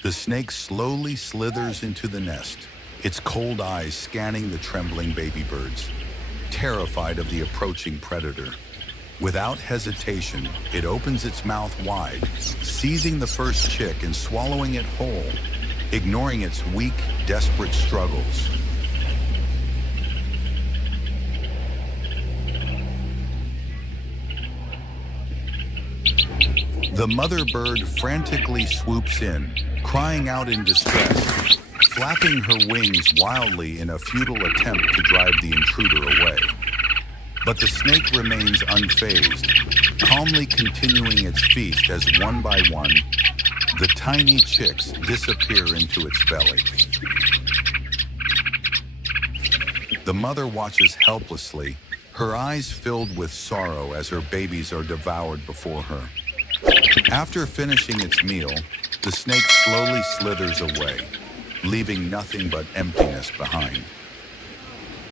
The snake slowly slithers into the nest, its cold eyes scanning the trembling baby birds, terrified of the approaching predator. Without hesitation, it opens its mouth wide, seizing the first chick and swallowing it whole, ignoring its weak, desperate struggles. The mother bird frantically swoops in, crying out in distress, flapping her wings wildly in a futile attempt to drive the intruder away. But the snake remains unfazed, calmly continuing its feast as one by one, the tiny chicks disappear into its belly. The mother watches helplessly, her eyes filled with sorrow as her babies are devoured before her. After finishing its meal, the snake slowly slithers away, leaving nothing but emptiness behind.